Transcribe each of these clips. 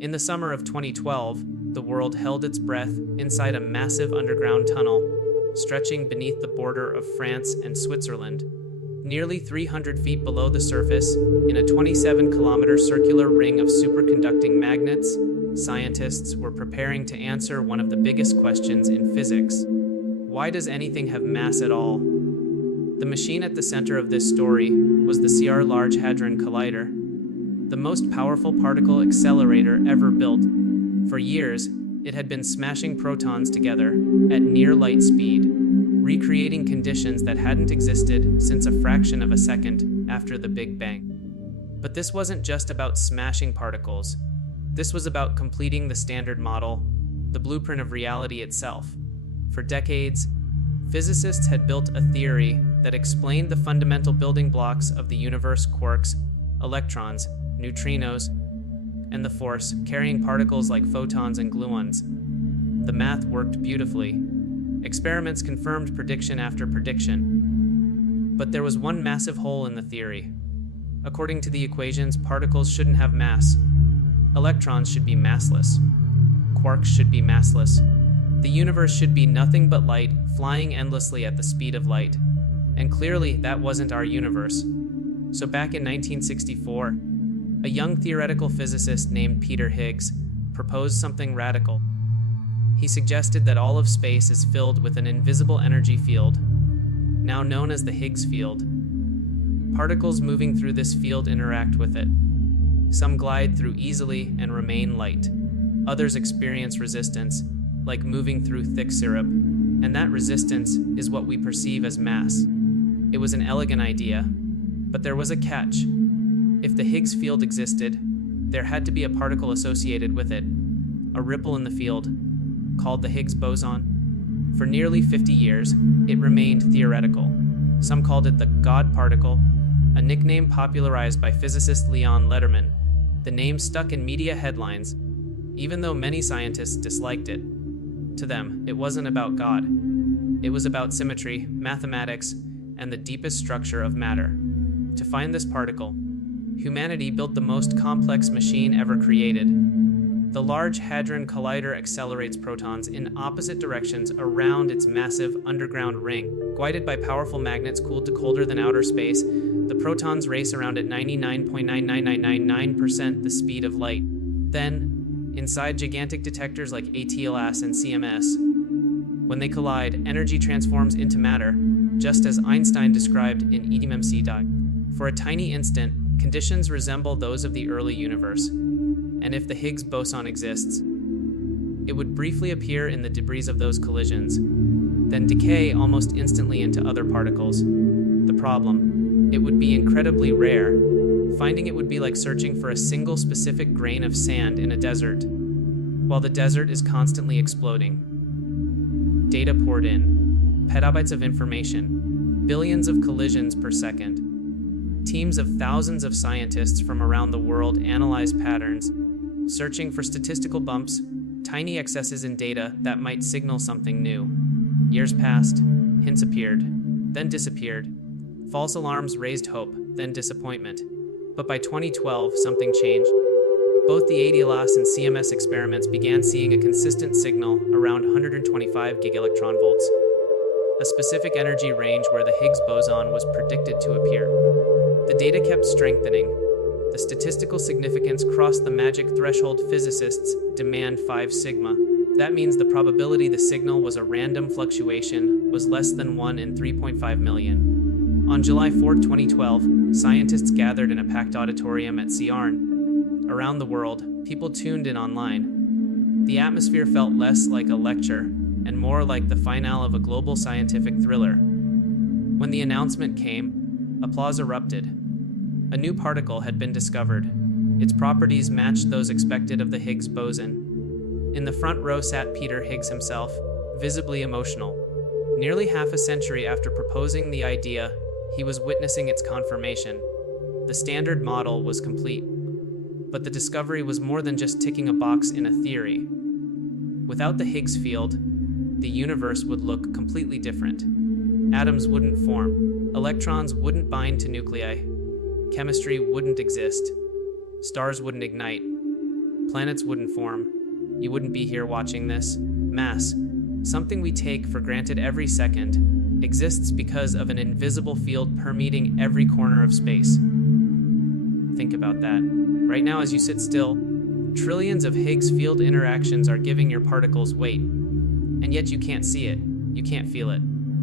In the summer of 2012, the world held its breath inside a massive underground tunnel, stretching beneath the border of France and Switzerland. Nearly 300 feet below the surface, in a 27-kilometer circular ring of superconducting magnets, scientists were preparing to answer one of the biggest questions in physics. Why does anything have mass at all? The machine at the center of this story was the CERN Large Hadron Collider, the most powerful particle accelerator ever built. For years, it had been smashing protons together at near light speed, recreating conditions that hadn't existed since a fraction of a second after the Big Bang. But this wasn't just about smashing particles. This was about completing the standard model, the blueprint of reality itself. For decades, physicists had built a theory that explained the fundamental building blocks of the universe: quarks, electrons, neutrinos, and the force carrying particles like photons and gluons. The math worked beautifully. Experiments confirmed prediction after prediction. But there was one massive hole in the theory. According to the equations, particles shouldn't have mass. Electrons should be massless. Quarks should be massless. The universe should be nothing but light, flying endlessly at the speed of light. And clearly, that wasn't our universe. So back in 1964, a young theoretical physicist named Peter Higgs proposed something radical. He suggested that all of space is filled with an invisible energy field, now known as the Higgs field. Particles moving through this field interact with it. Some glide through easily and remain light. Others experience resistance, like moving through thick syrup, and that resistance is what we perceive as mass. It was an elegant idea, but there was a catch. If the Higgs field existed, there had to be a particle associated with it, a ripple in the field, called the Higgs Boson. For nearly 50 years, it remained theoretical. Some called it the God particle, a nickname popularized by physicist Leon Lederman. The name stuck in media headlines, even though many scientists disliked it. To them, it wasn't about God. It was about symmetry, mathematics, and the deepest structure of matter. To find this particle, humanity built the most complex machine ever created. The Large Hadron Collider accelerates protons in opposite directions around its massive underground ring. Guided by powerful magnets cooled to colder than outer space, the protons race around at 99.99999% the speed of light. Then, inside gigantic detectors like ATLAS and CMS, when they collide, energy transforms into matter, just as Einstein described in EDMC. For a tiny instant, conditions resemble those of the early universe. And if the Higgs boson exists, it would briefly appear in the debris of those collisions, then decay almost instantly into other particles. The problem: it would be incredibly rare. Finding it would be like searching for a single specific grain of sand in a desert, while the desert is constantly exploding. Data poured in, petabytes of information, billions of collisions per second. Teams of thousands of scientists from around the world analyze patterns, searching for statistical bumps, tiny excesses in data that might signal something new. Years passed, hints appeared, then disappeared. False alarms raised hope, then disappointment. But by 2012, something changed. Both the ATLAS and CMS experiments began seeing a consistent signal around 125 gigaelectron volts, a specific energy range where the Higgs boson was predicted to appear. The data kept strengthening. The statistical significance crossed the magic threshold physicists demand 5 sigma. That means the probability the signal was a random fluctuation was less than 1 in 3.5 million. On July 4, 2012, scientists gathered in a packed auditorium at CERN. Around the world, people tuned in online. The atmosphere felt less like a lecture and more like the finale of a global scientific thriller. When the announcement came, applause erupted. A new particle had been discovered. Its properties matched those expected of the Higgs boson. In the front row sat Peter Higgs himself, visibly emotional. Nearly half a century after proposing the idea, he was witnessing its confirmation. The standard model was complete. But the discovery was more than just ticking a box in a theory. Without the Higgs field, the universe would look completely different. Atoms wouldn't form. Electrons wouldn't bind to nuclei. Chemistry wouldn't exist. Stars wouldn't ignite. planets wouldn't form. You wouldn't be here watching this. Mass, something we take for granted every second, exists because of an invisible field permeating every corner of space. Think about that. Right now, as you sit still, trillions of Higgs field interactions are giving your particles weight. And yet you can't see it, you can't feel it,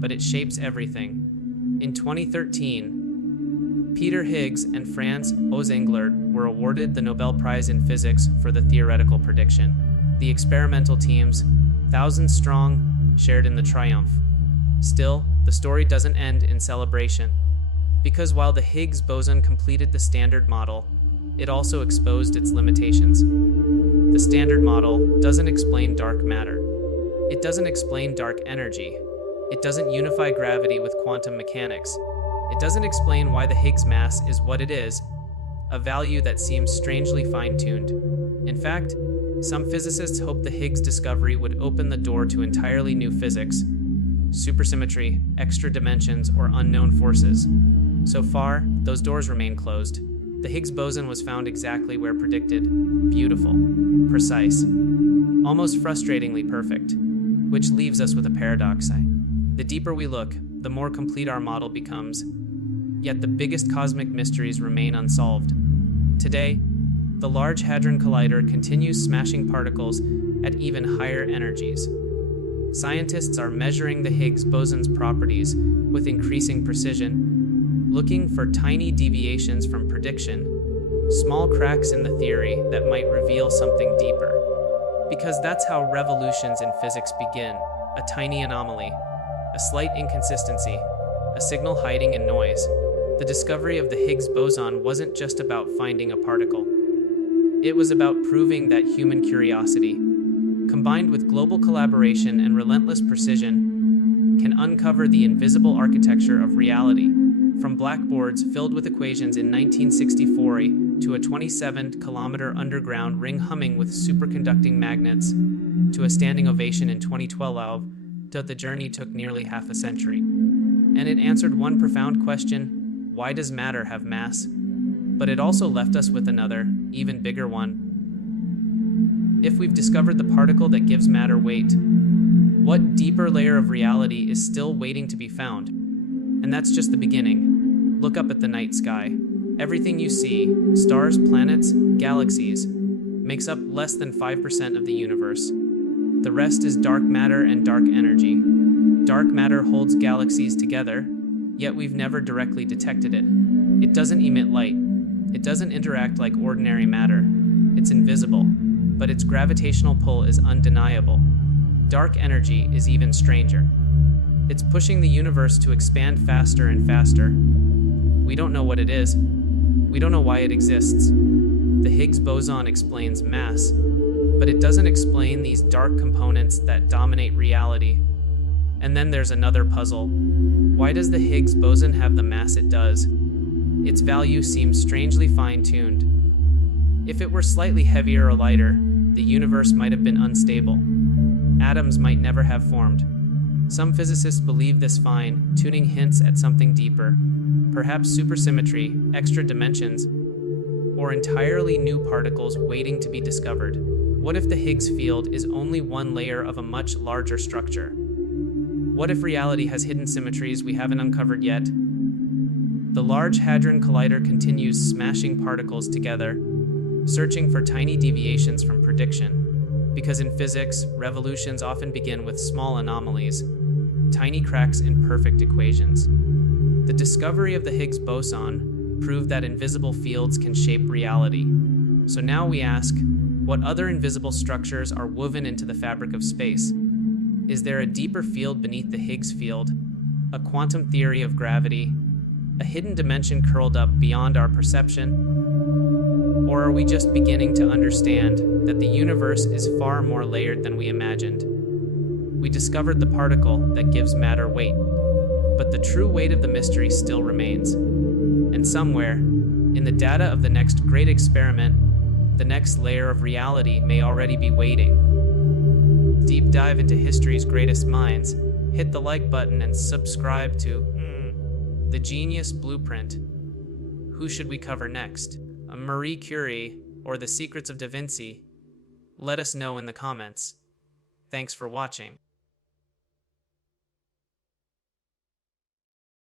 but it shapes everything. In 2013, Peter Higgs and Franz Englert were awarded the Nobel Prize in Physics for the theoretical prediction. The experimental teams, thousands strong, shared in the triumph. Still, the story doesn't end in celebration. Because while the Higgs boson completed the standard model, it also exposed its limitations. The standard model doesn't explain dark matter. It doesn't explain dark energy. It doesn't unify gravity with quantum mechanics. It doesn't explain why the Higgs mass is what it is, a value that seems strangely fine-tuned. In fact, some physicists hope the Higgs discovery would open the door to entirely new physics, supersymmetry, extra dimensions, or unknown forces. So far, those doors remain closed. The Higgs boson was found exactly where predicted. Beautiful, precise, almost frustratingly perfect, which leaves us with a paradox. The deeper we look, the more complete our model becomes. Yet the biggest cosmic mysteries remain unsolved. Today, the Large Hadron Collider continues smashing particles at even higher energies. Scientists are measuring the Higgs boson's properties with increasing precision, looking for tiny deviations from prediction, small cracks in the theory that might reveal something deeper. Because that's how revolutions in physics begin, a tiny anomaly, a slight inconsistency, a signal hiding in noise. The discovery of the Higgs boson wasn't just about finding a particle. It was about proving that human curiosity, combined with global collaboration and relentless precision, can uncover the invisible architecture of reality, from blackboards filled with equations in 1964 to a 27-kilometer underground ring humming with superconducting magnets, to a standing ovation in 2012. The journey took nearly half a century. And it answered one profound question: why does matter have mass? But it also left us with another, even bigger one. If we've discovered the particle that gives matter weight, what deeper layer of reality is still waiting to be found? And that's just the beginning. Look up at the night sky. Everything you see, stars, planets, galaxies, makes up less than 5% of the universe. The rest is dark matter and dark energy. Dark matter holds galaxies together, yet we've never directly detected it. It doesn't emit light. It doesn't interact like ordinary matter. It's invisible, but its gravitational pull is undeniable. Dark energy is even stranger. It's pushing the universe to expand faster and faster. We don't know what it is. We don't know why it exists. The Higgs boson explains mass, but it doesn't explain these dark components that dominate reality. And then there's another puzzle. Why does the Higgs boson have the mass it does? Its value seems strangely fine-tuned. If it were slightly heavier or lighter, the universe might have been unstable. Atoms might never have formed. Some physicists believe this fine-tuning hints at something deeper, perhaps supersymmetry, extra dimensions, or entirely new particles waiting to be discovered. What if the Higgs field is only one layer of a much larger structure? What if reality has hidden symmetries we haven't uncovered yet? The Large Hadron Collider continues smashing particles together, searching for tiny deviations from prediction. Because in physics, revolutions often begin with small anomalies, tiny cracks in perfect equations. The discovery of the Higgs boson proved that invisible fields can shape reality. So now we ask, what other invisible structures are woven into the fabric of space? Is there a deeper field beneath the Higgs field, a quantum theory of gravity, a hidden dimension curled up beyond our perception? Or are we just beginning to understand that the universe is far more layered than we imagined? We discovered the particle that gives matter weight, but the true weight of the mystery still remains. And somewhere, in the data of the next great experiment, the next layer of reality may already be waiting. Deep dive into history's greatest minds. Hit the like button and subscribe to The Genius Blueprint. Who should we cover next? A Marie Curie or the secrets of Da Vinci? Let us know in the comments. Thanks for watching.